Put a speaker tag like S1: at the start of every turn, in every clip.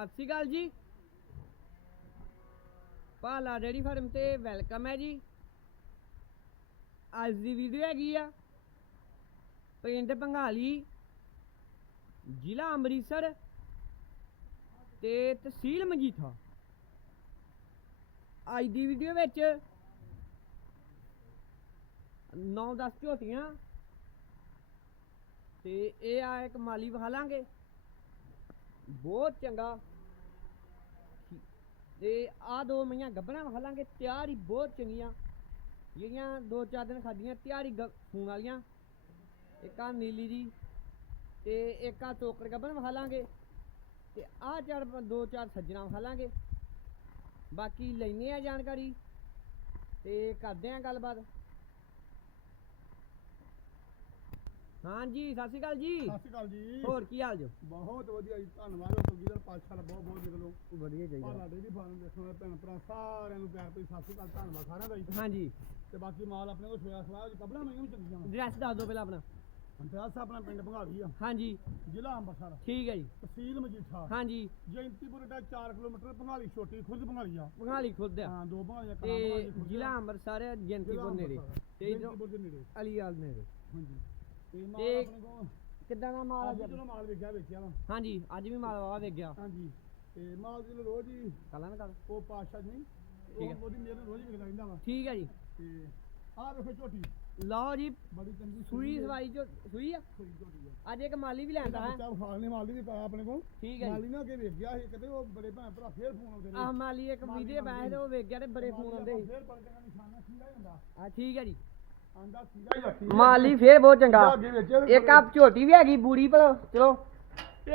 S1: ਸਤਿ ਸ਼੍ਰੀ ਅਕਾਲ ਜੀ। ਪਾਲਾ ਡੇਰੀ ਫਾਰਮ ਤੇ ਵੈਲਕਮ ਹੈ ਜੀ। ਅੱਜ ਦੀ ਵੀਡੀਓ ਹੈਗੀ ਆ ਪਿੰਡ ਪੰਘਾਲੀ ਜ਼ਿਲ੍ਹਾ ਅੰਮ੍ਰਿਤਸਰ ਤੇ ਤਹਿਸੀਲ ਮਜੀਠਾ। ਅੱਜ ਦੀ ਵੀਡੀਓ ਵਿੱਚ 9-10 ਝੋਟੀਆਂ ਤੇ ਇਹ ਆ ਇੱਕ ਮਾਲੀ ਵਿਖਾ ਲਾਂਗੇ ਬਹੁਤ ਚੰਗਾ ਤੇ ਆ ਦੋ ਮਈਆਂ ਗੱਬਣਾ ਵਿਖਾ ਲਾਂਗੇ ਤਿਆਰ ਹੀ ਬਹੁਤ ਚੰਗੀਆਂ। ਜਿਹੜੀਆਂ ਦੋ ਚਾਰ ਦਿਨ ਖਾਧੀਆਂ, ਤਿਆਰ ਹੀ ਖੂਨ ਵਾਲੀਆਂ। ਇੱਕ ਆ ਨੀਲੀ ਦੀ ਤੇ ਇੱਕ ਆ ਟੋਕਰ ਗੱਬਣ ਵਿਖਾ ਲਾਂਗੇ ਤੇ ਆ ਚਾਰ ਦੋ ਚਾਰ ਸੱਜਣਾ ਵਿਖਾ ਲਾਂਗੇ ਬਾਕੀ ਲੈਨੇ ਆ ਜਾਣਕਾਰੀ ਤੇ ਕਰਦੇ ਆ ਗੱਲਬਾਤ। ਹਾਂਜੀ ਸਤਿ ਸ਼੍ਰੀ ਅਕਾਲ ਜੀ।
S2: ਸਤਿ ਸ਼੍ਰੀ ਅਕਾਲ ਜੀ।
S1: ਹੋਰ ਕੀ ਹਾਲ ਜੋ?
S2: ਬਹੁਤ ਵਧੀਆ ਜੀ ਧੰਨਵਾਦ ਹੋ ਕੁਲਜੀਤ ਪਾਤਸ਼ਾਹ ਦਾ ਬਹੁਤ ਬਹੁਤ ਦਿਲੋਂ
S1: ਵਧੀਆ
S2: ਭਾਲਾ ਡੇਰੀ ਫਾਰਮ ਦੇਖਣ ਵਾਲੇ ਭੈਣ ਭਰਾ ਸਾਰਿਆਂ ਨੂੰ ਪਿਆਰ ਭਰੀ ਸਤਿ ਸ਼੍ਰੀ ਅਕਾਲ ਧੰਨਵਾਦ ਸਾਰਿਆਂ ਦਾ ਜੀ।
S1: ਹਾਂਜੀ।
S2: ਤੇ ਬਾਕੀ ਮਾਲ ਆਪਣੇ ਕੋਲ ਸੋਇਆ ਸਵਾਇਆ ਜੀ ਕਬਲਾ ਚੰਗੀਆਂ ਵਾ
S1: ਐਡਰੈਸ ਦੱਸ ਦਿਓ ਪਹਿਲਾਂ ਆਪਣਾ।
S2: ਅੰਦਾਜ਼ ਆਪਣਾ ਪਿੰਡ ਭੰਗਾਲੀ ਆ।
S1: ਹਾਂਜੀ।
S2: ਜ਼ਿਲ੍ਹਾ ਅੰਮ੍ਰਿਤਸਰ।
S1: ਠੀਕ ਹੈ ਜੀ।
S2: ਤਹਿਸੀਲ ਮਜੀਠਾ।
S1: ਹਾਂਜੀ।
S2: ਜੈਂਤੀਪੁਰ ਦਾ 4 ਕਿਲੋਮੀਟਰ ਭੰਗਾਲੀ ਛੋਟੀ ਖੁਰਦ ਭੰਗਾਲੀ ਆ।
S1: ਬੁਗਾਲੀ ਖੁਦ ਆ।
S2: ਹਾਂ ਦੋ ਭੰਗਾਲੀਆਂ
S1: ਤੇ
S2: ਭੰਗਾਲੀ
S1: ਜ਼ਿਲ੍ਹਾ ਅੰਮ੍ਰਿਤਸਰ ਜੰਤੀਪੁਰ ਨੇੜੇ। ਤੇ ਇਧਰੋਂ
S2: ਜੈਂਤੀਪੁਰ ਦੇ ਨੇੜੇ।
S1: ਅਲੀਵਾਲ ਨੇੜੇ।
S2: ਹਾਂਜੀ। ਤੇ ਮਾਲ
S1: ਤੇ
S2: ਆਪਣੇ ਕੋਲ।
S1: ਕਿੱਦਾਂ ਦਾ ਮਾਲ ਆ
S2: ਅੱਜ
S1: ਜੀ
S2: ਚਲੋ ਮਾਲ ਵੇਖਿਆ ਵੇਖਿਆ ਵਾ।
S1: ਹਾਂਜੀ ਅੱਜ ਵੀ ਮਾਲ ਵਾਵਾ ਵੇਖ ਗਿਆ
S2: ਹਾਂਜੀ ਤੇ ਮਾਲ ਦੀ ਰੋਜ਼ ਹੀ
S1: ਕੱਲਾਂ ਨਾ ਕਰ
S2: ਉਹ ਪਾਤਸ਼ਾਹ ਜੀ
S1: ਠੀਕ ਹੈ।
S2: ਉਹ ਉਹਦੀ ਮੇਰੇ ਰੋਜ਼ ਵਿਕਦਾ ਰਹਿੰਦਾ ਵਾ।
S1: ਠੀਕ ਹੈ ਜੀ।
S2: ਤੇ ਆਹ ਵੇਖੋ ਝੋਟੀ।
S1: ਲਓ ਜੀ
S2: ਬੜੀ ਚੰਗੀ
S1: ਸੂਈ
S2: ਹੈ।
S1: ਸਵਾਈ ਜੋ ਸੂਈ ਆ?
S2: ਸੂਈ ਝੋਟੀ ਆ।
S1: ਅੱਜ ਇੱਕ ਮਾਲੀ ਵੀ ਲੈਂਦਾ ਹੈ।
S2: ਬੱਚਾ ਖਾਲ ਨੇ ਮਾਲੀ ਵੀ ਪਾਇਆ ਆਪਣੇ ਕੋਲ।
S1: ਠੀਕ ਹੈ ਜੀ।
S2: ਮਾਲੀ ਨਾ ਕੇ ਵੇਖ ਗਿਆ ਸੀ ਕਿਤੇ ਉਹ ਬੜੇ ਭੈਣ ਭਰਾ ਫੇਰ ਫੋਨ ਆਉਂਦੇ
S1: ਆਹ ਮਾਲੀ ਇੱਕ ਵੀਡੀਓ ਪਾਇਆ ਤੇ ਉਹ ਵੇਖ ਗਿਆ ਤੇ ਬੜੇ ਫੋਨ ਆਉਂਦੇ ਸੀ।
S2: ਫੇਰ ਪੜ ਕੇ ਨਿਸ਼ਾਨਾ ਸੀਦਾ ਹੀ ਹੁੰਦਾ।
S1: ਆ ਠੀਕ ਹੈ ਜੀ।
S2: ਆਂਦਾ ਹੀ
S1: ਮਾਲੀ ਫੇਰ ਬਹੁਤ ਚੰਗਾ। ਇੱਕ ਆਪ ਝੋਟੀ ਵੀ ਹੈਗੀ ਬੂੜੀ ਪਰ ਚਲੋ।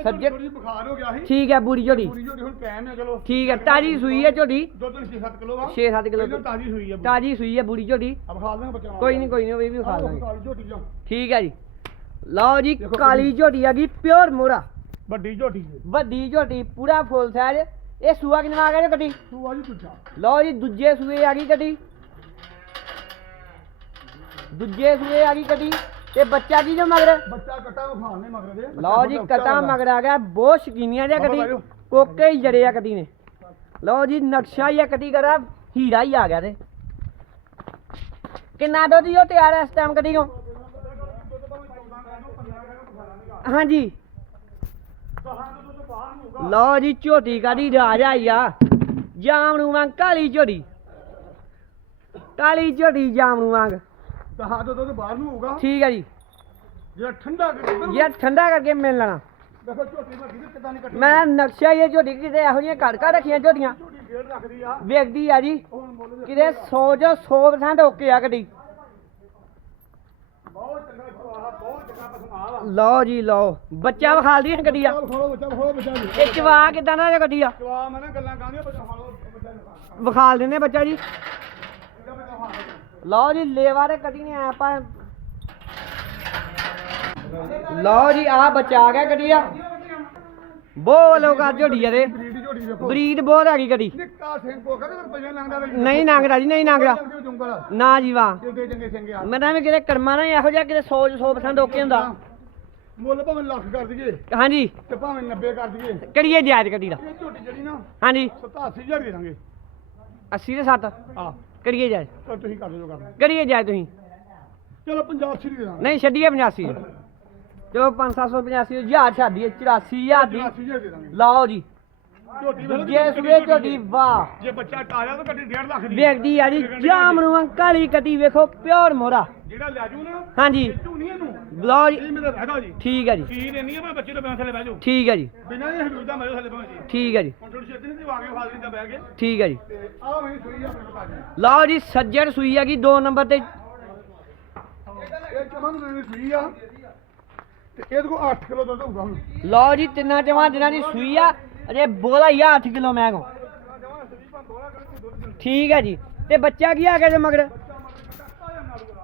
S2: ਸੱਜੇ ਥੋੜੀ ਬੁਖਾਰ ਹੋ ਗਿਆ ਸੀ।
S1: ਠੀਕ ਹੈ ਬੂੜੀ ਝੋਟੀ।
S2: ਪੂਰੀ ਝੋਟੀ ਹੁਣ ਕਾਇਮ ਹੈ ਚਲੋ।
S1: ਠੀਕ ਹੈ ਤਾਜੀ ਸੂਈ ਹੈ ਝੋਟੀ।
S2: ਦੁੱਧ 6-7 ਕਿਲੋ ਵਾ
S1: 6-7 ਕਿਲੋ।
S2: ਤਾਜੀ ਸੂਈ ਆ
S1: ਤਾਜੀ ਸੂਈ ਹੈ ਬੂੜੀ ਝੋਟੀ।
S2: ਅਬ ਖਾ ਦਾਂਗੇ ਬੱਚਾ
S1: ਕੋਈ ਨਹੀਂ ਕੋਈ ਨਹੀਂ ਉਹ ਵੀ ਖਾ ਲਾਂਗੇ
S2: ਆ
S1: ਠੀਕ ਹੈ ਜੀ। ਲਓ ਜੀ ਕਾਲੀ ਝੋਟੀ ਹੈਗੀ ਪਿਓਰ ਮੋਰਾ
S2: ਵੱਡੀ ਝੋਟੀ
S1: ਵੱਡੀ ਝੋਟੀ ਪੂਰਾ ਫੁੱਲ ਸਾਈਜ਼ ਇਹ ਸੂਆ ਕਿੰਨਾ ਆ ਗਿਆ ਜੀ ਗੱਡੀ?
S2: ਤੂੰ ਆ ਜੀ ਪੁੱਛਾ
S1: ਲਓ ਜੀ ਦੂਜੇ ਸੂਏ ਆ ਗਈ ਗੱਡੀ। ਦੂਜੇ ਸੂਏ ਆ ਗਈ ਗੱਡੀ ਤੇ ਬੱਚਾ ਕੀ ਜੋ ਮਗਰ?
S2: ਬੱਚਾ ਕਟਾ ਵਿਖਾਣ ਨੇ ਮਗਰ ਦੇ।
S1: ਲਓ ਜੀ ਕਟਾ ਮਗਰ ਆ ਗਿਆ ਬਹੁਤ ਸ਼ਕੀਨੀਆਂ ਜਿਹਾ
S2: ਬਾਜੋ।
S1: ਕੋਕੇ ਹੀ ਜੜੇ ਆ ਨੇ। ਲਓ ਜੀ ਨਕਸ਼ਾ ਹੀ ਆ ਕਰਾ ਹੀਰਾ ਹੀ ਆ ਗਿਆ ਤੇ। ਕਿੰਨਾ ਦੁੱਧ ਹੀ ਉਹ ਤਿਆਰ ਹੈ ਇਸ ਟਾਈਮ ਗੱਡੀ ਨੂੰ? ਹਾਂਜੀ। ਲਓ ਜੀ ਝੋਟੀ ਕਾਦੀ ਰਾਜਾ ਹੀ ਆ ਜਾਮਣੂ ਵਾਂਗ ਕਾਲੀ ਝੋਟੀ। ਕਾਲੀ ਝੋਟੀ ਜਾਮਣੂ ਵਾਂਗ।
S2: ਦਹਾ ਤੋਂ ਦੁੱਧ ਬਾਹਰ ਨੂੰ ਹੋਊਗਾ
S1: ਠੀਕ ਹੈ ਜੀ।
S2: ਜਿਹੜਾ ਠੰਡਾ ਕਰਕੇ
S1: ਇਹ ਠੰਡਾ ਕਰਕੇ ਮਿਲ ਲੈਣਾ।
S2: ਦੇਖੋ ਝੋਟੀ ਵੱਡੀ ਤੇ ਕਿਦਾਂ ਨਹੀਂ ਕੱਟੀ
S1: ਮੈਂ ਨਕਸ਼ਾ ਇਹ ਝੋਟੀ ਕਿਤੇ ਇਹੋ ਜਿਹੀਆਂ ਘੜ ਘੜ ਰੱਖੀਆਂ ਝੋਟੀਆਂ।
S2: ਝੋਟੀ ਡੇਢ ਰੱਖਦੀ ਆ।
S1: ਵੇਖਦੀ ਆ ਜੀ। ਕਿਤੇ 100 ਜੋ 100% ਓਕੇ ਆ ਗੱਡੀ।
S2: ਬਹੁਤ ਚੰਗਾ ਚਵਾ ਬਹੁਤ ਚੰਗਾ ਪਸਮਾ ਵਾ
S1: ਲਓ ਜੀ ਲਓ ਬੱਚਾ ਵਿਖਾਲਦੀ ਹੈ ਗੱਡੀ ਆ
S2: ਚੱਲ ਖੋਲੋ ਬੱਚਾ ਖੋਲੋ ਬੱਚਾ ਜੀ
S1: ਇਹ ਚਵਾ ਕਿਦਾਂ ਦਾ ਗੱਡੀ ਆ?
S2: ਚਵਾ ਮੈਂ ਨਾ ਗੱਲਾਂ ਕਾਂਦੀਆਂ ਬੱਚਾ ਖੋਲੋ ਬੱਚਾ ਨੂੰ
S1: ਵਿਖਾਲ ਦਿੰਦੇ ਬੱਚਾ ਜੀ। ਲਓ ਜੀ ਲੇਵਾ ਦੇ ਗੱਡੀ ਨੇ ਆਪਾਂ। ਲਓ ਜੀ ਆ ਬੱਚਾ ਗਿਆ ਗੱਡੀ ਆ। ਬਹੁਤ ਲੋਕਾਂ ਝੋਟੀ ਆ ਦੇ
S2: ਬਰੀਡ
S1: ਬਹੁਤ ਹੈਗੀ ਗੱਡੀ
S2: ਨਿੱਕਾ ਸਿੰਘ ਕੋਕਾ ਤੇ ਰੁਪਈਆ ਲੰਗਦਾ ਤੇ
S1: ਨਹੀਂ ਨੰਗਦਾ ਜੀ ਨਹੀਂ
S2: ਜੁੰਗਲ
S1: ਨਾ ਜੀ
S2: ਆ
S1: ਮੈਂ ਤਾਂ ਵੀ ਕਿਤੇ ਕਰਮਾਂ ਹੀ ਇਹੋ ਜਿਹਾ ਕਿਤੇ 100 100% ਓਕੇ ਹੁੰਦਾ।
S2: ਮੁੱਲ ਭਾਵੇਂ ਲੱਖ ਕਰ ਦਈਏ
S1: ਹਾਂਜੀ।
S2: ਤੇ ਭਾਵੇਂ 90 ਕਰ ਦਈਏ।
S1: ਕਿਹੜੀ ਜਾਇਜ਼ ਗੱਡੀ ਦਾ?
S2: ਝੋਟੀ ਜਿਹੜੀ ਨਾ
S1: ਹਾਂਜੀ।
S2: 87000 ਦੇ ਦਾਂਗੇ
S1: 80 ਦੇ 7
S2: ਆ
S1: ਕਰੀਏ ਜਾਇਜ਼
S2: ਤਾਂ ਤੁਸੀਂ ਕਰ ਦਿਓ ਕੰਮ
S1: ਕਰੀਏ ਜਾਇਜ਼ ਤੁਸੀਂ।
S2: ਚਲੋ 50 ਅੱਸੀ ਦੇ ਦਾਂਗੇ।
S1: ਨਹੀਂ ਛੱਡੀਏ 85 ਚਲੋ 5-785 ਹਜ਼ਾਰ ਛੱਡੀਏ 84000 ਦੀ।
S2: 84000 ਦੇ ਦਾਂਗੇ।
S1: ਲਓ ਜੀ।
S2: ਝੋਟੀ ਵੇਖ ਲਓ
S1: ਜੇ ਸਵੇ ਝੋਟੀ ਵਾਹ।
S2: ਜੇ ਬੱਚਾ ਟਾਇਆ ਤਾਂ ਕੱਢੀ 1.5 ਲੱਖ ਦੀ।
S1: ਵੇਖਦੀ ਆ ਜੀ ਜਾਮ ਨੂੰ ਕਾਲੀ ਕੱਟੀ ਵੇਖੋ ਪਿਓਰ ਮੋਰਾ
S2: ਜਿਹੜਾ ਲੈ ਜੂ ਨਾ
S1: ਹਾਂਜੀ।
S2: ਝੂ ਨਹੀਂ ਇਹਨੂੰ।
S1: ਲਓ
S2: ਇਹ
S1: ਜੀ
S2: ਮੇਰਾ ਰਹਿਦਾ ਜੀ।
S1: ਠੀਕ ਹੈ ਜੀ।
S2: ਚੀਜ਼ ਇੰਨੀ ਆ ਮੈਂ ਬੱਚੇ ਤੋਂ ਬਿਨਾਂ ਥੱਲੇ ਬਹਿ ਜਾਊ
S1: ਠੀਕ ਹੈ ਜੀ।
S2: ਬਿਨਾਂ ਇਹ ਹਦੂਦ ਦਾ ਮਰੇ ਥੱਲੇ ਬਹਿ ਜੀ
S1: ਠੀਕ ਹੈ ਜੀ।
S2: ਹੁਣ ਥੋੜੀ ਛੇਤੀ ਨਹੀਂ ਆ ਕੇ ਫਾਜ਼ਲੀ ਦਾ ਬਹਿ ਕੇ
S1: ਠੀਕ ਹੈ ਜੀ।
S2: ਤੇ ਆਹ ਮੈਂ ਸੋਈ ਆਪਣੇ ਕੋਲ ਜੀ।
S1: ਲਓ ਜੀ ਸੱਜਣ ਸੂਈ ਹੈਗੀ 2 ਨੰਬਰ ਤੇ।
S2: ਇਹ ਚਮਨ ਦੇ ਸੂਈ ਆ। ਤੇ ਇਹਦੇ ਕੋਲ 8 ਕਿਲੋ ਦੁੱਧ ਹੋਊਗਾ ਹੁਣ।
S1: ਲਓ ਜੀ ਤਿੰਨਾਂ ਚਵਾਂ ਦਿਨਾਂ ਦੀ ਸੂਈ ਆ। ਅਜੇ ਬੋਲਾ ਹੀ ਆ 8 ਕਿਲੋ ਮੈਂ ਕੋ ਠੀਕ ਹੈ ਜੀ। ਤੇ ਬੱਚਾ ਕੀ ਆ ਗਿਆ ਜੇ ਮਗਰ?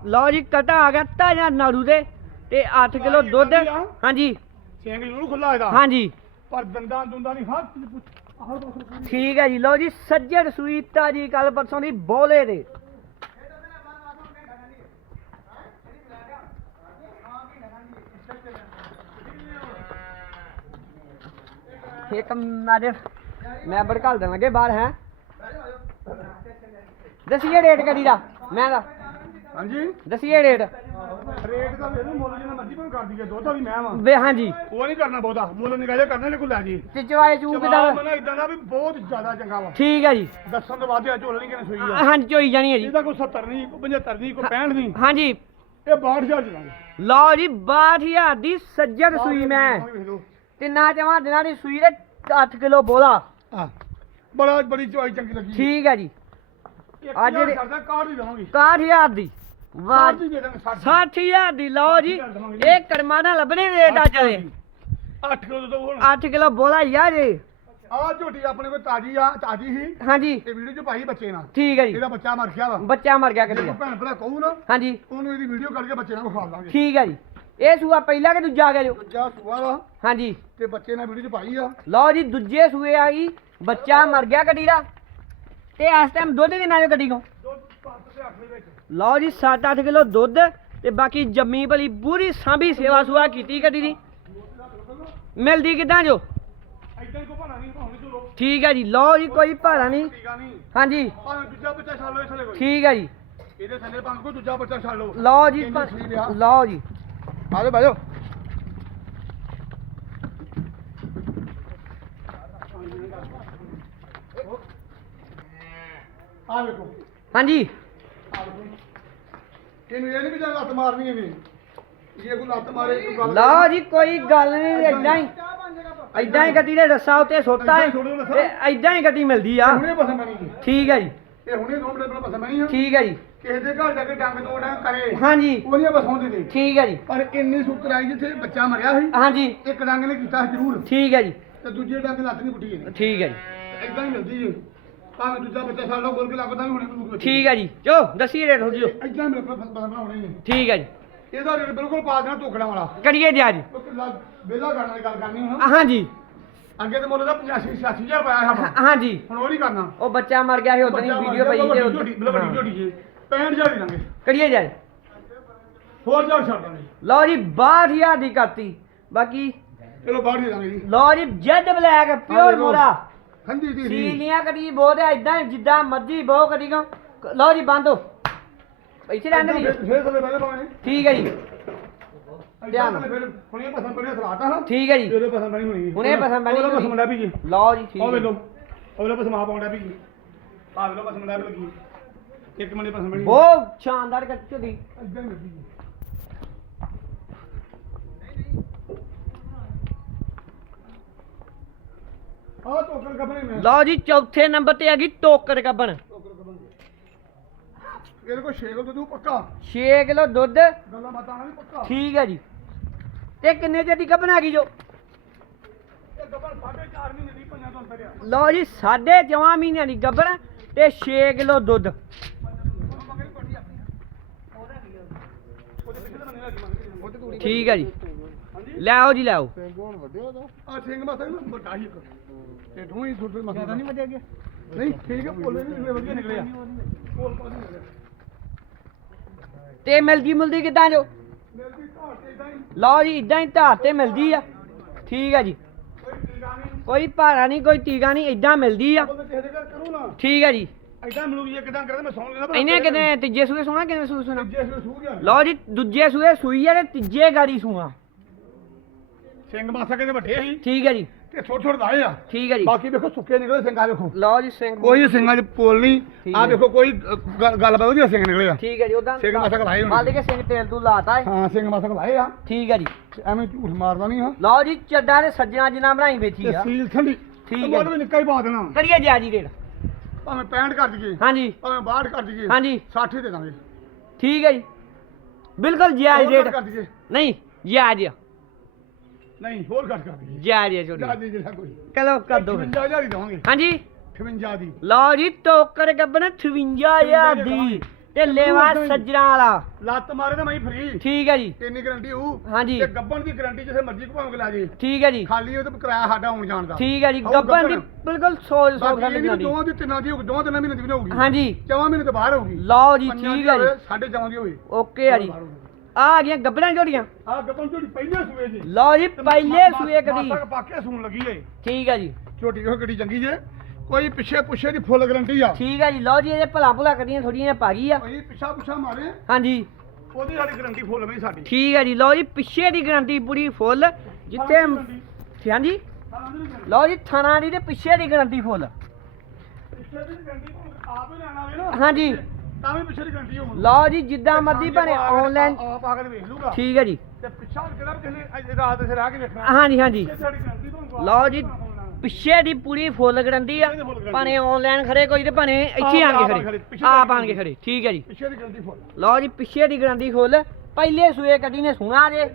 S1: ਲਓ ਜੀ ਕਟਾ ਆ ਗਿਆ ਤਾਜਾ ਨਾੜੂ ਦੇ। ਤੇ 8 ਕਿਲੋ ਦੁੱਧ। ਹਾਂਜੀ।
S2: ਖੁੱਲਾ ਇਹਦਾ।
S1: ਹਾਂਜੀ।
S2: ਪਰ ਦੰਦਾਂ ਦੁੰਦਾਂ ਨਹੀਂ ਹੱਥ
S1: ਠੀਕ ਹੈ ਜੀ। ਲਓ ਜੀ ਸੱਜਣ ਸੂਈ ਤਾਜੀ ਕੱਲ ਪਰਸੋਂ ਦੀ ਬੋਲੇ ਦੇ। ਇੱਕ ਨਾਜਰ ਮੈਂ ਭੜਕਲ ਦੇਵਾਂਗੇ ਬਾਹਰ ਹੈ। ਦਸੀਏ ਰੇਟ ਕਰੀ ਦਾ ਮੈਂ ਦਾ।
S2: ਹਾਂਜੀ।
S1: ਦਸੀਏ ਰੇਟ
S2: ਰੇਟ ਦਾ ਵੇਖ ਲਓ ਮੁੱਲ ਜਿੰਨਾ ਮਰਜ਼ੀ ਭਾਵੇਂ ਕਰ ਦਈਏ ਦੁੱਧ ਵਾਲੀ ਮੈਂ ਵਾਂ।
S1: ਵੇ ਹਾਂਜੀ।
S2: ਉਹ ਨਹੀਂ ਕਰਨਾ ਬਹੁਤਾ ਮੁੱਲ ਨਿਕਾਲੇ ਕਰਨਾ ਨੇ ਕੋਈ ਲੈ ਜੀ
S1: ਤੇ ਚਵਾਏ ਚੂ
S2: ਜਵਾਬ
S1: ਕਿਦਾਂ
S2: ਮੈਨੂੰ ਇਦਾਂ ਦਾ ਵੀ ਬਹੁਤ ਜ਼ਿਆਦਾ ਚੰਗਾ ਵਾ।
S1: ਠੀਕ ਹੈ ਜੀ।
S2: ਦੱਸਣ ਤੋਂ ਬਾਅਦ ਇਹ ਝੋਲ ਨਹੀਂ ਕਿਨੇ ਸੂਈ ਆ।
S1: ਹਾਂਜੀ ਚੋਈ ਜਾਣੀ ਹੈ ਜੀ।
S2: ਇਹਦਾ ਕੋਈ 70 ਨਹੀਂ ਕੋਈ 75 ਨਹੀਂ ਕੋਈ 65 ਨਹੀਂ।
S1: ਹਾਂਜੀ।
S2: ਇਹ 62000 ਚਲਾਂਗੇ
S1: ਲਓ ਜੀ 62000 ਦੀ ਸੱਜਣ ਸੂਈ ਮੈਂ। ਤਿੰਨਾਂ ਚਵਾਂ ਦਿਨਾਂ ਦੀ ਸੂਈ ਦੇ 8 ਕਿਲੋ ਬੋਲਾ।
S2: ਬੜਾ ਬੜੀ ਚੋਈ ਚੰਗੀ ਲੱਗੀ।
S1: ਠੀਕ ਹੈ ਜੀ। ਆ ਜਿਹੜੇ-
S2: ਕਰਦਾ ਹੀ ਦਵਾਂਗੇ।
S1: 61000 ਦੀ। ਵਾਹ।
S2: ਕਾਰਡ ਹੀ ਦੇ ਦਾਂਗੇ 60
S1: 60000 ਦੀ ਲਓ ਜੀ। ਇਹ ਕਰਮਾ ਨਾਲ ਲੱਭਣੇ ਰੇਟ ਆ ਚਲੇ
S2: 8 ਕਿਲੋ ਤੋਂ ਹੁਣ
S1: 8 ਕਿਲੋ ਬੋਲਾ ਯਾਰ ਜੀ।
S2: ਆ ਝੋਟੀ ਆਪਣੇ ਕੋਲ ਤਾਜੀ ਆ ਤਾਜੀ ਹੀ
S1: ਹਾਂਜੀ।
S2: ਇਹ ਵੀਡੀਓ ਚ ਪਾਈ ਬੱਚੇ ਨਾਲ।
S1: ਠੀਕ ਹੈ ਜੀ।
S2: ਇਹਦਾ ਬੱਚਾ ਮਰ ਗਿਆ ਵਾ।
S1: ਬੱਚਾ ਮਰ ਗਿਆ ਕਿਤੇ
S2: ਭੈਣ ਭਰਾ ਕਹੂ ਨਾ
S1: ਹਾਂਜੀ।
S2: ਉਹਨੂੰ ਇਹਦੀ ਵੀਡੀਓ ਕਰਕੇ ਬੱਚੇ ਨਾਲ ਵਿਖਾ ਦਾਂਗੇ।
S1: ਠੀਕ ਹੈ ਜੀ। ਇਹ ਸੂਆ ਪਹਿਲਾ ਕਿ ਦੂਜਾ ਆ ਗਿਆ ਜੋ?
S2: ਦੂਜਾ ਸੂਆ ਵਾ।
S1: ਹਾਂਜੀ।
S2: ਤੇ ਬੱਚੇ ਨਾਲ ਵੀਡੀਓ ਚ ਪਾਈ ਆ।
S1: ਲਓ ਜੀ ਦੂਜੇ ਸੂਏ ਆ ਗਈ। ਬੱਚਾ ਮਰ ਗਿਆ ਗੱਡੀ ਦਾ। ਤੇ ਇਸ ਟਾਈਮ ਦੁੱਧ ਕਿੰਨਾ ਜੋ ਗੱਡੀ ਕੋ
S2: ਦੁੱਧ 5 ਤੇ 8 ਦੇ ਵਿੱਚ
S1: ਲਓ ਜੀ 7-8 ਕਿਲੋ ਦੁੱਧ ਤੇ ਬਾਕੀ ਜੰਮੀ ਭਲੀ ਪੂਰੀ ਸਾਂਭੀ ਸੇਵਾ ਸੁਆ ਕੀਤੀ ਗੱਡੀ ਦੀ। ਮਿਲਦੀ ਕਿਦਾਂ ਜੋ?
S2: ਕੋ
S1: ਠੀਕ ਹੈ ਜੀ ਲਓ ਜੀ ਕੋਈ ਭਾੜਾ ਨਹੀਂ। ਹਾਂਜੀ। ਠੀਕ ਹੈ ਜੀ।
S2: ਇਹਦੇ ਥੱਲੇ ਭਾਵੇਂ ਕੋਈ ਦੂਜਾ ਬੱਚਾ ਛੱਡ ਲਓ।
S1: ਲਓ ਜੀ। ਲਓ ਜੀ।
S2: ਆ ਜਾਓ ਬਾਜੋ ਆ ਵੇਖੋ।
S1: ਹਾਂਜੀ।
S2: ਇਹਨੂੰ ਇਹ ਨਹੀਂ ਵੀ ਜਾਂ ਲੱਤ ਮਾਰਨੀ ਇਹਨੇ ਜੇ ਕੋਈ ਲੱਤ ਮਾਰੇ ਕੋਈ ਗੱਲ
S1: ਲਓ ਜੀ ਕੋਈ ਗੱਲ ਨਹੀਂ ਏਦਾਂ ਹੀ। ਏਦਾਂ ਹੀ। ਗੱਡੀ ਦੇ ਰੱਸਾ ਉੱਤੇ ਸੁੱਟਾ ਹੈ
S2: ਏਦਾਂ ਹੀ।
S1: ਤੇ ਹੀ ਗੱਡੀ ਮਿਲਦੀ ਆ।
S2: ਹੁਣੇ ਪਸੰਦ ਬਣੀ
S1: ਠੀਕ ਹੈ ਜੀ।
S2: ਇਹ ਹੁਣੇ ਦੋ ਮਿੰਟ ਪਹਿਲਾਂ ਬਣੀ ਆ
S1: ਠੀਕ ਹੈ ਜੀ।
S2: ਕਿਸੇ ਦੇ ਘਰ ਜਾ ਕੇ ਡੰਗ ਡੰਗ ਕਰੇ।
S1: ਹਾਂਜੀ।
S2: ਉਹਦੀਆਂ ਬਸਾਉਂਦੇ ਦੇ
S1: ਠੀਕ ਹੈ ਜੀ।
S2: ਪਰ ਇੰਨੀ ਆਈ ਜਿੱਥੇ ਬੱਚਾ ਮਰਿਆ ਸੀ
S1: ਹਾਂਜੀ।
S2: ਇੱਕ ਡੰਗ ਨੇ ਕੀਤਾ ਸੀ ਜ਼ਰੂਰ।
S1: ਠੀਕ ਹੈ ਜੀ।
S2: ਤੇ ਦੂਜੇ ਡੰਗ ਲੱਤ ਨਹੀਂ ਪੁੱਟੀ ਇਹਨੇ।
S1: ਠੀਕ ਹੈ ਜੀ।
S2: ਇਦਾਂ ਹੀ ਮਿਲਦੀ ਹੈ ਭਾਵੇਂ ਦੂਜਾ ਬੱਚਾ ਲਓ ਬੋਲ ਕੇ ਲੱਗਦਾ ਵੀ ਹੁਣੇ
S1: ਠੀਕ ਹੈ ਜੀ। ਚੋ ਦੱਸੀ ਰੇਟ ਹੋ ਜਿਓ
S2: ਇਦਾਂ ਮੇਰੇ ਕੋਲ ਪਸੰਦ ਬਣਾਉਣੇ
S1: ਠੀਕ ਹੈ ਜੀ।
S2: ਇਹਦਾ ਰੇਟ ਬਿਲਕੁਲ ਪਾ ਦੇਣਾ ਟੋਕੜਾ ਵਾਲਾ।
S1: ਕਰੀਏ ਜੀ ਅੱਜ।
S2: ਵਿਹਲਾ ਕਰਨ ਦੀ ਗੱਲ ਕਰਨੀ ਹੁਣ।
S1: ਹਾਂਜੀ
S2: ਅੱਗੇ ਤੇ ਮੁੱਲ ਦਾ 85 86 ਹਜ਼ਾਰ ਪਾਇਆ
S1: ਹਾਂ-
S2: ਸਾਡਾ
S1: ਹਾਂਜੀ
S2: ਹੁਣ ਉਹ ਨਹੀਂ ਕਰਨਾ।
S1: ਉਹ ਬੱਚਾ ਮਰ ਗਿਆ ਸੀ ਉਦੋਂ ਹੀ ਵੀਡੀਓ ਪਈ ਤੇ
S2: ਵੱਡੀ
S1: ਹਾਂ।
S2: ਝੋਟੀ ਜੀ। 65000 ਦੀ ਲਾਂਗੇ।
S1: ਕਰੀਏ ਜੀ ਅੱਜ।
S2: ਹੋਰ ਹਜ਼ਾਰ ਛੱਡ ਦਾਂਗੇ।
S1: ਲਓ ਜੀ 62000 ਦੀ ਕਰਤੀ। ਬਾਕੀ
S2: ਚਲੋ ਬਾਹਰ ਦੇ ਦਾਂਗੇ ਜੀ।
S1: ਲਓ ਜੀ ਜੈਡ ਬਲੈਕ ਪਿਓਰ। ਮੋਰਾ।
S2: ਠੰਡੀ ਦੀ ਰੀ
S1: ਸੀਲੀਆਂ ਕਦੀ ਬਹੁਤ ਹੈ ਇਦਾਂ ਜਿੱਦਾਂ ਮਰਜ਼ੀ ਬਹੁ ਕਦੀ ਕੋ ਲਓ ਜੀ ਬੰਦ ਹੋ। ਇੱਥੇ ਰਹਿਣ ਦੀ
S2: ਫੇਰ ਥੱਲੇ ਬਹਿ ਪਾਵੇਂ
S1: ਠੀਕ ਹੈ ਜੀ।
S2: ਧਿਆਨ। ਫਿਰ ਹੁਣੇ ਪਸੰਦ ਬਣੀ ਸਲਾਤਾ ਨਾ
S1: ਠੀਕ ਹੈ ਜੀ।
S2: ਇਹਦੇ ਪਸੰਦ ਬਣੀ ਹੋਣੀ।
S1: ਹੁਣੇ ਪਸੰਦ ਬਣੀ
S2: ਉਹਦਾ
S1: ਹੋਣੀ।
S2: ਪਸੰਦ ਵੀ ਜੀ।
S1: ਲਓ ਜੀ ਠੀਕ
S2: ਉਹ
S1: ਹੈ
S2: ਵੇਲੋ ਉਹਦਾ ਪਸੰਦ ਆ ਪਾਉਂਦਾ ਵੀ ਜੀ। ਆ ਵੇਲੋ ਪਸੰਦ ਆ ਵੀ ਲੱਗੀ। ਇੱਕ ਮਿੰਟ ਪਸੰਦ ਬਣੀ
S1: ਬਹੁਤ ਸ਼ਾਨਦਾਰ ਕੱਟ ਦੀ
S2: ਇਦਾਂ ਹੀ ਲੱਗੀ ਜੀ ਆ ਟੋਕਰ ਕੱਪੜੇ ਮੈਂ।
S1: ਲਓ ਜੀ ਚੌਥੇ ਨੰਬਰ ਤੇ ਆ ਗਈ ਟੋਕਰ
S2: ਕੱਪੜੇ ਇਹਦੇ ਕੋਲ ਛੇ ਕਿਲੋ ਦੁੱਧ ਪੱਕਾ।
S1: 6 ਕਿਲੋ ਦੁੱਧ।
S2: ਗੱਲਾਂ ਬਾਤਾਂ ਨਾਲ ਵੀ ਪੱਕਾ।
S1: ਠੀਕ ਹੈ ਜੀ। ਤੇ ਕਿੰਨੇ ਚਿਰ ਦੀ ਕੱਬਣ ਆ ਗਈ ਜੋ?
S2: ਇਹ ਗੱਬਰ 4.5 ਮਹੀਨੇ ਦੀ ਪੰਜਾਂ ਤੋਂ ਅੰਦਰ ਆ।
S1: ਲਓ ਜੀ ਸਾਢੇ ਚੌਵਾਂ ਮਹੀਨਿਆਂ ਦੀ ਗੱਬਣ ਤੇ 6 ਕਿਲੋ ਦੁੱਧ
S2: ਉਹਨੂੰ ਮਗਰ ਹੀ ਪੱਟੀ ਆਪਣੀ ਆ। ਉਹਦੇ ਪਿੱਛੇ ਤਾਂ ਮੰਨੇ ਲੱਗੀ ਮੰਨ ਉਹਦੇ ਤੂੜੀ
S1: ਠੀਕ ਹੈ ਜੀ। ਲੈ ਆਓ ਜੀ ਲੈ ਆਓ
S2: ਕੋਣ ਵੱਡਿਆ ਉਹਦਾ ਆ ਸਿੰਘ ਮਾਸਾ ਨਾ ਵੱਡਾ ਹੀ ਇੱਕ। ਤੇ ਢੂਈ ਥੋੜੇ ਮਸਾ ਨਹੀਂ ਵੱਡਿਆ ਗਿਆ ਨਹੀਂ ਠੀਕ ਹੈ ਪੋਲੇ ਵੀ ਨਿਕਲੇ ਵਧੀਆ ਨਿਕਲੇ ਆ ਪੋਲ ਪਾ ਨਹੀਂ ਨਿਕਲਿਆ
S1: ਤੇ ਮਿਲਦੀ ਮੁਲਦੀ ਕਿਦਾਂ ਜੋ?
S2: ਮਿਲਦੀ ਘਾਟ ਤੇ ਇਦਾਂ ਹੀ।
S1: ਲਓ ਜੀ ਇਦਾਂ ਹੀ ਧਾਰ ਤੇ ਮਿਲਦੀ ਆ। ਠੀਕ ਹੈ ਜੀ।
S2: ਕੋਈ ਟੀਕਾ ਨਹੀਂ।
S1: ਕੋਈ ਭਾਰਾ ਨਹੀਂ ਕੋਈ ਟੀਕਾ ਨਹੀਂ ਇਦਾਂ ਮਿਲਦੀ ਆ। ਠੀਕ ਹੈ ਜੀ।
S2: ਇਹ ਕਿਦਾਂ ਕਰਦੇ ਮੈਂ ਸੌਣ ਲੈਣਾ
S1: ਇਹਨੇ ਕਿਨੇ ਤੀਜੇ ਸੂਏ ਸੋਣਾ ਕਿਨੇ ਸੂਏ ਸੋਣਾ
S2: ਜੇ ਸੂ ਸੂ ਗਿਆ।
S1: ਲਓ ਜੀ ਦੂਜੇ ਸੂਏ ਸੂਈ ਆ ਤੇ ਤੀਜੇ ਗਾੜੀ ਸੂਆ।
S2: ਸਿੰਘ ਮਾਸਾ ਕਹਿੰਦੇ ਵੱਡੇ ਸੀ
S1: ਠੀਕ ਹੈ ਜੀ।
S2: ਤੇ ਛੋਟੇ ਛੋਟੇ ਦਾਏ ਆ।
S1: ਠੀਕ ਹੈ ਜੀ।
S2: ਬਾਕੀ ਵੇਖੋ ਸੁੱਕੇ ਨਿਕਲੇ ਸਿੰਘਾਂ ਵੇਖੋ।
S1: ਲਓ ਜੀ ਸਿੰਘ
S2: ਕੋਈ ਸਿੰਘਾਂ 'ਚ ਪੋਲ ਨਹੀਂ।
S1: ਠੀਕ
S2: ਆ
S1: ਹੈ।
S2: ਵੇਖੋ ਕੋਈ ਗੱਲ- ਗੱਲਬਾਤ ਵਧੀਆ ਸਿੰਘ ਨਿਕਲੇ ਆ।
S1: ਠੀਕ ਹੈ ਜੀ ਉਦਾਂ
S2: ਸਿੰਘ ਮਾਸਾ ਲਾਏ ਹੋਣੇ।
S1: ਮੰਨ ਕੇ ਸਿੰਘ ਤੇਲ ਤੂੰ ਲਾਤਾ ਹੈ
S2: ਹਾਂ ਸਿੰਘ ਮਾਸਾ ਲਾਏ ਆ।
S1: ਠੀਕ ਹੈ ਜੀ।
S2: ਤੇ ਐਵੇਂ ਝੂਠ ਮਾਰਦਾ ਨਹੀਂ ਹਾਂ
S1: ਲਓ ਜੀ ਚੱਡਾ ਦੇ ਸੱਜਣਾ ਜਿਨਾ ਬਣਾਈ ਬੈਠੀ
S2: ਤੇ
S1: ਆ
S2: ਸੀਲ ਠੰਡੀ।
S1: ਠੀਕ ਹੈ।
S2: ਵੀ ਨਿੱਕਾ ਹੀ ਪਾ ਦੇਣਾ।
S1: ਕਰੀਏ ਜੀ ਆਜੀ ਰੇਟ
S2: ਭਾਵੇਂ 65 ਕਰ ਦਈਏ
S1: ਹਾਂਜੀ।
S2: ਭਾਵੇਂ 62 ਕਰ ਦਈਏ
S1: ਹਾਂਜੀ।
S2: 60 ਦੇ ਦਾਂਗੇ।
S1: ਠੀਕ ਹੈ ਜੀ। ਬਿਲਕੁਲ ਜਾਇਜ਼
S2: ਹੋਰ ਘੱਟ
S1: ਰੇਟ।
S2: ਦਈਏ।
S1: ਨਹੀਂ ਜਾਇਜ਼ ਆ,
S2: ਨਹੀਂ ਹੋਰ ਘੱਟ ਕਰ ਦਈਏ।
S1: ਜਾਇਜ਼ ਆ ਛੋਟੀ
S2: ਜ਼ਿਆਦਾ ਜਿਹੜਾ ਕੋਈ।
S1: ਚਲੋ ਕਰ ਦੋ
S2: 58000 ਹੀ ਦਵਾਂਗੇ।
S1: ਹਾਂਜੀ।
S2: 58 ਦੀ।
S1: ਲਓ ਜੀ ਟੋਕਰ ਗੱਬਨ 58000 ਦੀ। ਤੇ ਲੇਵਾ ਸੱਜਣਾ ਵਾਲਾ।
S2: ਲੱਤ ਮਾਰੇ ਤਾਂ ਮੈਂ ਫ੍ਰੀ
S1: ਠੀਕ ਹੈ ਜੀ।
S2: ਇੰਨੀ ਗਰੰਟੀ ਹੋਊ?
S1: ਹਾਂਜੀ।
S2: ਤੇ ਗੱਬਣ ਦੀ ਗਰੰਟੀ ਜਿੱਥੇ ਮਰਜ਼ੀ ਘੁਮਾਉਂ ਕੇ ਲੈ ਜੇ।
S1: ਠੀਕ ਹੈ ਜੀ।
S2: ਖਾਲੀ ਉਹ ਤੇ ਕਿਰਾਇਆ ਸਾਡਾ ਆਉਣ ਜਾਣ ਦਾ।
S1: ਠੀਕ ਹੈ ਜੀ। ਗੱਬਨ ਦੀ
S2: ਗੱਬਣ।
S1: ਬਿਲਕੁਲ 100 100
S2: ਬਾਕੀ ਇਹ ਨਹੀਂ
S1: ਦੀ।
S2: ਦੋਵਾਂ ਦੀ ਤਿੰਨਾਂ ਦੀ ਹੋਊਗੀ ਦੋਵਾਂ ਤਿੰਨਾਂ ਮਹੀਨੇ ਦੀ ਵੀ ਹੋਊਗੀ।
S1: ਹਾਂਜੀ।
S2: ਚੌਵਾਂ ਮਹੀਨੇ ਤੋਂ ਬਾਹਰ ਹੋਊਗੀ।
S1: ਲਓ ਜੀ
S2: ਪੰਜਾਂ
S1: ਠੀਕ ਹੈ ਜੀ।
S2: ਹੋਵੇ, ਸਾਢੇ ਚੌਵਾਂ ਦੀ ਹੋਵੇ।
S1: ਓਕੇ ਆ ਜੀ। ਆ ਆ ਗਈਆਂ ਗੱਬੜਾਂ ਝੋਟੀਆਂ
S2: ਆ ਗੱਪਨ ਝੋਟੀ ਪਹਿਲੇ ਸੂਏ ਜੀ
S1: ਲਓ ਜੀ ਪਹਿਲੇ ਸੂਏ ਕਦੀ।
S2: ਪਾਕੇ ਸੂਣ ਲੱਗੀ ਏ।
S1: ਠੀਕ ਹੈ ਜੀ।
S2: ਝੋਟੀ ਉਹ ਕਿੱਡੀ ਚੰਗੀ ਜੇ। ਕੋਈ ਪਿੱਛੇ ਪੁੱਛੇ ਦੀ ਫੁੱਲ ਗਰੰਟੀ ਆ।
S1: ਠੀਕ ਹੈ ਜੀ ਲਓ ਜੀ ਇਹਦੇ ਭਲਾ ਭੁਲਾ ਕਰੀਆਂ ਥੋੜੀਆਂ ਪਾ ਗਈ ਆ।
S2: ਕੋਈ ਪਿੱਛਾ ਪੁੱਛਾ ਮਾਰੇ।
S1: ਹਾਂਜੀ।
S2: ਉਹਦੀ ਸਾਡੀ ਗਰੰਟੀ ਫੁੱਲ ਨਹੀਂ ਸਾਡੀ।
S1: ਠੀਕ ਹੈ ਜੀ ਲਓ ਜੀ ਪਿੱਛੇ ਦੀ ਗਰੰਟੀ ਪੂਰੀ ਫੁੱਲ। ਜਿੱਥੇ ਹਾਂਜੀ? ਲਓ ਜੀ ਥਣਾ ਦੀ ਤੇ ਪਿੱਛੇ ਦੀ ਗਰੰਟੀ ਫੁੱਲ।
S2: ਪਿੱਛੇ ਦੀ ਗਰੰਟੀ ਆਪ ਹੀ ਲੈਣਾ ਵੇ ਨਾ।
S1: ਹਾਂਜੀ।
S2: ਤਾਂ ਵੀ ਪਿੱਛੇ ਦੀ ਗਰੰਟੀ ਹੋਊ
S1: ਲਓ ਜੀ ਜਿੱਦਾਂ ਮਰਜ਼ੀ ਬਣੇ ਆਨਲਾਈਨ
S2: ਆਪ ਆ ਕੇ ਵੇਖ ਲੂਗਾ।
S1: ਠੀਕ ਹੈ ਜੀ।
S2: ਤੇ ਪਿੱਛਾ ਕਿਹੜਾ ਕਿਸੇ ਰਾਤ ਦੇ ਰਾਹ ਕੇ ਵੇਖਣਾ।
S1: ਹਾਂਜੀ ਹਾਂਜੀ। ਲਓ ਜੀ ਪਿੱਛੇ ਦੀ ਪੂਰੀ ਫੁੱਲ ਗਰੰਟੀ ਆ ਭਾਵੇਂ ਆਨਲਾਈਨ ਖੜੇ ਕੋਈ ਤੇ ਭਾਵੇਂ ਇੱਥੇ ਆਣ ਕੇ ਖੜੇ। ਆਪ ਆਣ ਕੇ ਖੜੇ। ਠੀਕ ਹੈ ਜੀ।
S2: ਪਿੱਛੇ ਦੀ ਗਰੰਟੀ ਫੁੱਲ।
S1: ਲਓ ਜੀ ਪਿੱਛੇ ਦੀ ਗਰੰਟੀ ਫੁੱਲ। ਪਹਿਲੇ ਸੂਏ ਕੱਢੀ ਨੇ ਸੁਣਾ ਜੇ।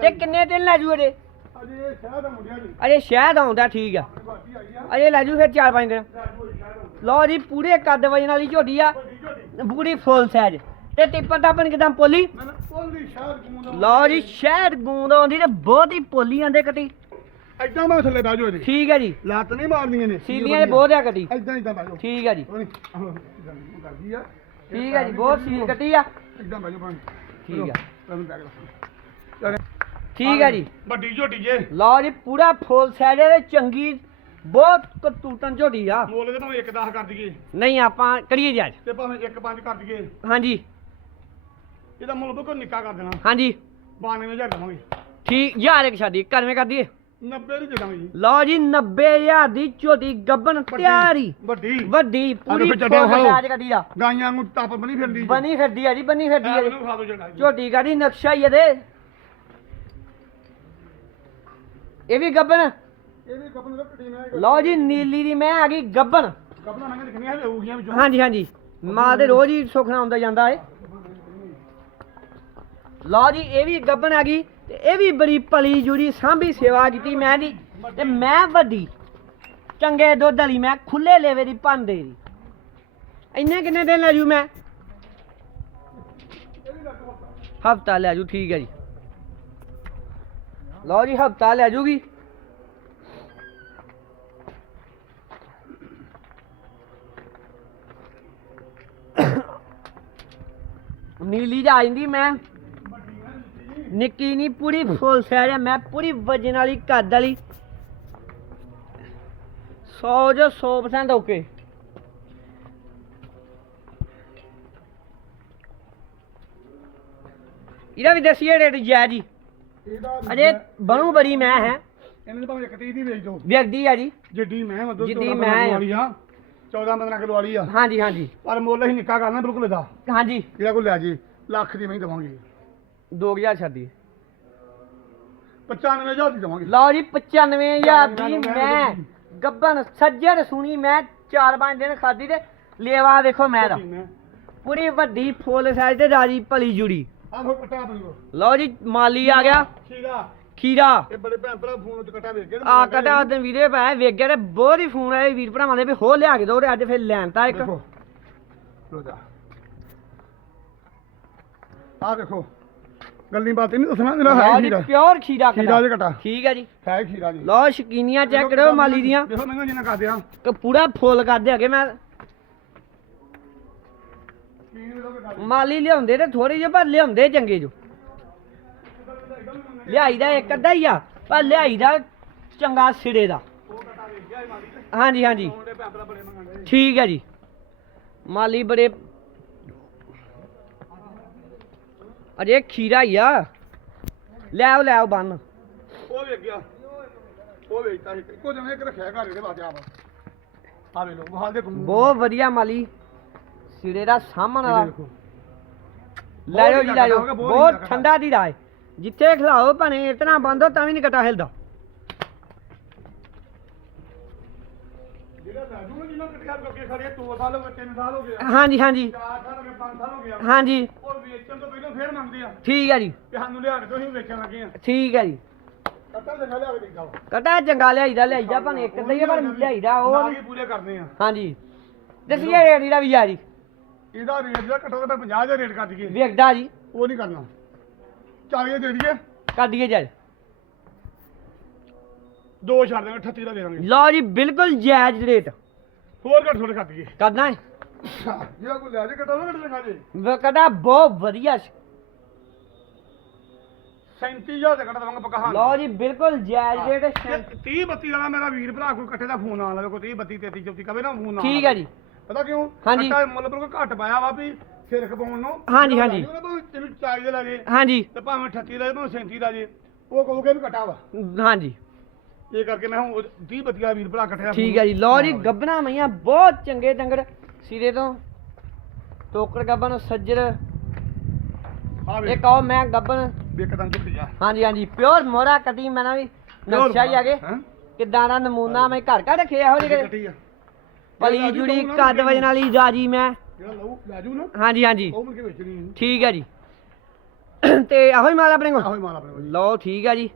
S1: ਤੇ ਕਿੰਨੇ ਦਿਨ ਲੈ ਜੂ ਅਜੇ?
S2: ਅਜੇ ਇਹ ਸ਼ਹਿਰ ਦਾ ਮੁੰਡਿਆ ਜੀ
S1: ਅਜੇ ਸ਼ਾਇਦ ਆਉਂਦਾ ਠੀਕ ਆ।
S2: ਆ।
S1: ਅਜੇ ਲੈ ਜੂ ਫਿਰ 4-5 ਦਿਨ। ਲਓ ਜੀ ਪੂਰੇ ਕੱਦ ਵਜਨ ਵਾਲੀ ਝੋਟੀ ਆ। ਪੂਰੀ ਫੁੱਲ ਸਾਈਜ਼ ਤੇ ਟਿੱਪਰ ਟਾਪਨ ਕਿਦਾਂ ਪੋਲੀ? ਲਓ ਜੀ ਸ਼ਹਿਦ ਗੂੰਦ ਆਉਂਦੀ ਤੇ ਬਹੁਤ ਹੀ ਪੋਲੀ ਆਂਦੇ ਕੱਟੀ।
S2: ਐਦਾਂ ਮੈਂ ਥੱਲੇ ਬਾਜੋ ਇਹਦੇ।
S1: ਠੀਕ ਹੈ ਜੀ।
S2: ਲੱਤ ਨਹੀਂ ਮਾਰਨੀਆਂ ਨੇ।
S1: ਸੀਲੀਆਂ ਬਹੁਤ ਆ ਕੱਟੀ
S2: ਐਦਾਂ ਐਦਾਂ ਬਾਜੋ
S1: ਠੀਕ ਹੈ ਜੀ।
S2: ਕਰਦੀ ਆ।
S1: ਠੀਕ ਹੈ ਜੀ ਬਹੁਤ ਸੀਲ ਕੱਟੀ ਆ।
S2: ਐਦਾਂ ਬਾਜੋ ਬਣ
S1: ਠੀਕ ਆ।
S2: ਤੈਨੂੰ ਬੈਗ ਲਾ
S1: ਠੀਕ ਹੈ ਜੀ।
S2: ਵੱਡੀ ਝੋਟੀ ਜੇ।
S1: ਲਓ ਜੀ ਪੂਰਾ ਫੁੱਲ ਸਾਈਜ਼ ਤੇ ਚੰਗੀ ਬਹੁਤ ਕਤੂਤਨ ਝੋਟੀ ਆ।
S2: ਮੋਲੇ ਦੇ ਭਾਵੇਂ ਇੱਕ 10 ਕਰ ਦਈਏ।
S1: ਨਹੀਂ ਆਪਾਂ ਕਰੀਏ ਜੀ ਅੱਜ।
S2: ਤੇ ਭਾਵੇਂ ਇੱਕ 5 ਕਰ ਦਈਏ।
S1: ਹਾਂਜੀ।
S2: ਇਹਦਾ ਮੁੱਲ ਬਿਲਕੁਲ ਨਿੱਕਾ ਕਰ ਦੇਣਾ।
S1: ਹਾਂਜੀ।
S2: 92000 ਦਵਾਂਗੇ।
S1: ਠੀਕ ਯਾਰ ਇੱਕ ਛਾਦੀ ਕਰਵੇਂ ਕਰ ਦਈਏ।
S2: 90 ਦੀ ਦਾਂਗੇ ਜੀ।
S1: ਲਓ ਜੀ 90000 ਦੀ ਝੋਟੀ ਗੱਬਨ ਤਿਆਰੀ।
S2: ਵੱਡੀ।
S1: ਵੱਡੀ ਪੂਰੀ ਆ।
S2: ਗਾਈਆਂ ਨੂੰ ਟੱਪ ਬਣੀ ਫਿਰਦੀ
S1: ਬਣੀ ਫਿਰਦੀ ਆ ਜੀ ਬਣੀ ਫਿਰਦੀ ਆ ਜੀ। ਝੋਟੀ ਕਾਦੀ ਨਕਸ਼ਾ ਹੀ ਇਹਦੇ ਇਹ ਵੀ ਗੱਬਨ
S2: ਇਹ ਵੀ ਕਪਨ ਦਾ ਕਟੀ ਮੈਂ
S1: ਲਓ ਜੀ ਨੀਲੀ ਦੀ ਮੈਂ ਆ ਗਈ ਗੱਬਨ
S2: ਕਪਨਾ ਮੈਂ ਦਿਖਣੀਆਂ ਹੋਊਗੀਆਂ ਵਿੱਚੋਂ।
S1: ਹਾਂਜੀ ਹਾਂਜੀ। ਮਾਲ ਦੇ ਰੋਜ਼ ਹੀ ਸੁਖਣਾ ਆਉਂਦਾ ਜਾਂਦਾ ਏ। ਲਓ ਜੀ ਇਹ ਵੀ ਗੱਬਨ ਆ ਗਈ। ਤੇ ਇਹ ਵੀ ਬੜੀ ਭਲੀ ਜੁੜੀ ਸਾਂਭੀ ਸੇਵਾ ਕੀਤੀ ਮੈਂ ਦੀ। ਤੇ ਮੈਂ ਵੱਡੀ, ਚੰਗੇ ਦੁੱਧ ਵਾਲੀ, ਮੈਂ ਖੁੱਲੇ ਲੇਵੇ ਦੀ ਭਾਂਦੇ ਦੀ। ਇੰਨੇ ਕਿੰਨੇ ਦਿਨ ਲੈ ਜੂ ਮੈਂ? ਹਫਤਾ ਲੈ ਜੂ, ਠੀਕ ਹੈ ਜੀ। ਲਓ ਜੀ, ਹਫਤਾ ਲੈ ਜੂਗੀ। ਨੀਲੀ ਜਾ ਜਾਂਦੀ ਮੈਂ। ਨਿੱਕੀ ਨਹੀਂ ਪੂਰੀ ਫੁੱਲ ਸਾਈਜ਼ ਹੈ ਮੈਂ ਪੂਰੀ ਵਜਨ ਵਾਲੀ ਕੱਦ ਵਾਲੀ। 100 ਜੋ 100% ਓਕੇ ਇਹਦਾ ਵੀ ਦੱਸੀਏ ਰੇਟ ਜੈ ਜੀ
S2: ਇਹਦਾ
S1: ਅਜੇ ਬਣੂ ਬੜੀ ਮੈਂ ਹੈ।
S2: ਇਹਨਾਂ ਦੇ ਭਾਵੇਂ ਇੱਕ 30 ਦੀ ਵੇਚ ਦੋ।
S1: ਵਿਅਕਤੀ ਆ ਜੀ।
S2: ਜਿੱਡੀ ਮੈਂ ਮਤਲਬ
S1: ਜਿੱਡੀ ਮੈਂ ਆ।
S2: ਵਾਲੀ ਆ। 14 15 ਕਿਲੋ ਵਾਲੀ ਆ।
S1: ਹਾਂਜੀ ਹਾਂਜੀ।
S2: ਪਰ ਮੁੱਲ ਅਸੀਂ ਨਿੱਕਾ ਕਰਨਾ ਬਿਲਕੁਲ ਇਹਦਾ।
S1: ਹਾਂਜੀ।
S2: ਜਿਹੜਾ ਕੋਈ ਲੈ ਜੇ ਲੱਖ ਦੀ ਮੈਂ ਦਵਾਂਗੇ।
S1: 2000 ਛੱਡੀ।
S2: 95000 ਦੀ ਦਵਾਂਗੇ।
S1: ਲਓ ਜੀ 95000 ਦੀ ਮੈਂ ਗੱਬਨ ਸੱਜਣ ਸੁਣੀ ਮੈਂ 4-5 ਦਿਨ ਖਾਦੀ ਤੇ ਲੇਵਾ ਵੇਖੋ ਮੈਂ ਦਾ ਪੂਰੀ ਵੱਡੀ ਫੁੱਲ ਸਾਈਜ਼ ਤੇ ਰਾਜੀ ਭਲੀ ਜੁੜੀ।
S2: ਕਟਾ
S1: ਲਓ ਜੀ ਮਾਲੀ ਆ ਗਿਆ। ਖੀਰਾ।
S2: ਇਹ ਬੜੇ ਭੈਣ ਭਰਾ ਫੋਨ ਤੇ ਕਟਾ ਵੇਖ ਗਏ
S1: ਆ ਕਟਾ ਉਹਦੇ ਵੀਡੀਓ ਪਾਇਆ ਵੇਖ ਤੇ ਬਹੁਤ ਹੀ ਫੋਨ ਆਏ ਵੀਰ ਭਰਾਵਾਂ ਦੇ ਵੀ ਹੋ ਲਿਆ ਕੇ ਦੋ ਤੇ ਅੱਜ ਫਿਰ ਲੈਣ ਤਾਂ ਇੱਕ।
S2: ਦੇਖੋ। ਲੋ ਜਾ। ਆ ਦੇਖੋ। ਗੱਲੀ ਬਾਤ ਨਹੀਂ ਦੱਸਣਾ ਜਿਹੜਾ ਹੈ
S1: ਲਓ ਜੀ
S2: ਖੀਰਾ।
S1: ਪਿਓਰ ਖੀਰਾ
S2: ਖੀਰਾ ਦੇ ਕਟਾ।
S1: ਠੀਕ ਹੈ ਜੀ।
S2: ਹੈ ਖੀਰਾ ਜੀ।
S1: ਲਓ ਸ਼ਕੀਨੀਆਂ ਚੈੱਕ ਕਰੋ ਮਾਲੀ ਦੀਆਂ।
S2: ਦੇਖੋ ਮਹਿੰਗਾ ਜਿੰਨਾ ਕਰਦੇ ਆ।
S1: ਕਿ ਪੂਰਾ ਫੁੱਲ ਕਰਦੇ ਹੈਗੇ ਮੈਂ। ਮਾਲੀ ਲਿਆਉਂਦੇ ਤੇ ਥੋੜੇ ਜਿਹੇ ਪਰ ਲਿਆਉਂਦੇ ਚੰਗੇ ਜੋ। ਲਿਆਈਦਾ ਇੱਕ ਅੱਧਾ ਹੀ ਆ ਪਰ ਲਿਆਈਦਾ ਚੰਗਾ ਸਿਰੇ ਦਾ। ਹਾਂਜੀ ਹਾਂਜੀ। ਠੀਕ ਹੈ ਜੀ। ਮਾਲੀ ਬੜੇ ਅਜੇ ਖੀਰਾ ਹੀ ਆ। ਲੈ ਆਓ ਲੈ ਆਓ ਬੰਨ।
S2: ਉਹ ਵੇਖ ਗਿਆ। ਉਹ ਵੇਚਤਾ ਸੀ ਇੱਕੋ ਜਣੇ ਇੱਕ ਰੱਖਿਆ ਘਰ ਇਹਦੇ ਵਾਸਤੇ ਆਪ। ਆ ਵੇ ਲੋ ਹਾਲ ਦੇ
S1: ਬਹੁਤ ਵਧੀਆ ਮਾਲੀ। ਸਿਰੇ ਦਾ ਸਾਹਮਣ। ਵਾਲਾ
S2: ਦੇਖੋ।
S1: ਲੈ ਜਾਓ ਜੀ ਲੈ ਜਾਓ।
S2: ਬਹੁਤ
S1: ਠੰਡਾ ਦੀ ਰਾਏ ਜਿੱਥੇ ਖਿਲਾਓ ਭਾਵੇਂ ਇਤਨਾ ਬੰਦ ਹੋ ਤਾਂ ਵੀ ਨਹੀਂ ਕਟਾ ਹਿਲਦਾ।
S2: ਜਿਹੜਾ ਰਾਜੂ ਨੇ ਜਿੰਨਾ ਕੱਟਿਆ ਅੱਗੇ ਖੜੇ 2 ਸਾਲ ਹੋ ਗਏ 3 ਸਾਲ ਹੋ ਗਏ।
S1: ਹਾਂਜੀ ਹਾਂਜੀ।
S2: 4 ਸਾਲ ਹੋ ਗਏ 5 ਸਾਲ ਹੋ ਗਏ।
S1: ਹਾਂਜੀ।
S2: ਉਹ ਵੇਚਣ ਤੋਂ ਪਹਿਲਾਂ ਫੇਰ ਮੰਗਦੇ ਆ।
S1: ਠੀਕ ਹੈ ਜੀ।
S2: ਕਿ ਸਾਨੂੰ ਲਿਆ ਕੇ ਦੋ ਅਸੀਂ ਵੇਚਣ ਲੱਗੇ ਆ।
S1: ਠੀਕ ਹੈ ਜੀ।
S2: ਕੱਟਾ ਜਗਾ ਲਿਆ ਕੇ ਦੇਗਾ
S1: ਕਟਾ ਚੰਗਾ ਲਿਆਈਦਾ ਲਿਆਈਦਾ ਭਾਵੇਂ ਇੱਕ ਹੀ ਆ, ਪਰ ਲਿਆਈਦਾ ਉਹ
S2: ਨਾ ਪੂਰੇ ਕਰਦੇ ਆ।
S1: ਹਾਂਜੀ। ਦਸੀਏ ਰੇੜੀ ਦਾ ਵੀ ਯਾਰੀ
S2: ਇਹਦਾ ਰੇਟ ਜਿਹੜਾ ਘੱਟੋ ਘੱਟ 50 ਦਾ ਰੇਟ ਕਰ ਦਈਏ
S1: ਵੇਖਦਾ ਜੀ।
S2: ਉਹ ਨਹੀਂ ਕਰਨਾ। 40 ਦੇ ਦਈਏ।
S1: ਕਰ ਦਈਏ ਜਾਇ
S2: ਦੋ ਛੱਡ ਦੇਵਾਂਗੇ 38 ਦਾ ਦੇ ਦਾਂਗੇ।
S1: ਲਓ ਜੀ ਬਿਲਕੁਲ ਜਾਇਜ਼ ਰੇਟ।
S2: ਹੋਰ ਘੱਟ ਥੋੜੇ ਕਰ ਦਈਏ
S1: ਕਰਨਾ ਹੈ।
S2: ਲੈ ਜੇ ਘਟਾ ਨਾ ਘੱਟ ਲਗਾ ਜੇ
S1: ਕਟਾ ਬਹੁਤ ਵਧੀਆ ਸੀ।
S2: 37000 ਦੇ ਕੱਟ ਦਵਾਂਗਾ ਪੱਕਾ। ਹਾਂ
S1: ਲਓ ਜੀ ਬਿਲਕੁਲ ਜਾਇਜ਼ ਰੇਟ ਸ਼ੈਂ-
S2: 30 32 ਵਾਲਾ ਮੇਰਾ ਵੀਰ ਭਰਾ ਕੋਈ ਇਕੱਠੇ ਦਾ ਫੋਨ ਨਾ ਲਾਵੇ ਕੋਈ 30 32 33 34 ਕਵੇ ਨਾ ਫੋਨ ਨਾ
S1: ਠੀਕ ਹੈ ਜੀ।
S2: ਪਤਾ ਕਿਉਂ?
S1: ਹਾਂਜੀ।
S2: ਕੱਟਾ ਮੁੱਲ ਬਿਲਕੁਲ ਘੱਟ ਪਾਇਆ ਵਾ ਵੀ ਸਿਰ ਖਪਾਉਣ ਨੂੰ।
S1: ਹਾਂਜੀ, ਹਾਂਜੀ।
S2: ਉਹਨੇ ਭਾਵੇਂ ਤੈਨੂੰ ਚਾਈ ਦੇ ਲੱਗੇ
S1: ਹਾਂਜੀ।
S2: ਤੇ ਭਾਵੇਂ 38 ਦਾ ਭਾਵੇਂ 37 ਦਾ ਜੇ ਉਹ ਕਹੋਗੇ ਵੀ
S1: ਹਾਂਜੀ।
S2: ਇਹ ਕਰਕੇ ਮੈਂ ਹੁਣ 30 32 ਵਾਲਾ ਵੀਰ ਭਰਾ ਇਕੱਠੇ ਦਾ
S1: ਠੀਕ ਹੈ ਜੀ। ਲਓ ਜੀ ਗੱਬਣਾ ਮਈਆਂ ਬਹੁਤ ਚੰਗੇ ਡੰਗਰ। ਸਿਰੇ ਤੋਂ। ਟੋਕਰ ਗੱਬਨ ਸੱਜਰ।
S2: ਆ ਵੇ
S1: ਇੱਕ ਆਓ ਮੈਂ ਗੱਬਨ
S2: ਤਾਂ ਜੁੱਟ ਜਾ।
S1: ਹਾਂਜੀ ਹਾਂਜੀ ਪਿਓਰ ਮੋਰਾ ਕਟੀ ਮੈਂ ਨਾ ਵੀ। ਨਕਸ਼ਾ ਹੀ ਆਗੇ
S2: ਹੈਂ?
S1: ਕਿੱਦਾਂ ਦਾ ਨਮੂਨਾ ਮੈਂ ਘਰ ਘਰ ਰੱਖਿਆ ਇਹੋ ਜਿਹੇ
S2: ਆ।
S1: ਭਲੀ ਜੁੜੀ ਕੱਦ ਵਜਨ ਵਾਲੀ ਜਾਜੀ ਮੈਂ।
S2: ਜਿਹੜਾ ਲਊ ਲਾਜੂ ਨਾ।
S1: ਹਾਂਜੀ ਹਾਂਜੀ।
S2: ਉਹ ਮੁੜ ਕੇ ਵੇਚਣੀ ਨਹੀਂ
S1: ਠੀਕ ਹੈ ਜੀ। ਤੇ ਆਹੋ ਹੀ ਮਾਲ ਆਪਣੇ ਕੋਲ?
S2: ਆਹੋ ਹੀ ਮਾਲ ਆਪਣੇ ਕੋਲ।
S1: ਲਓ ਠੀਕ ਹੈ ਜੀ।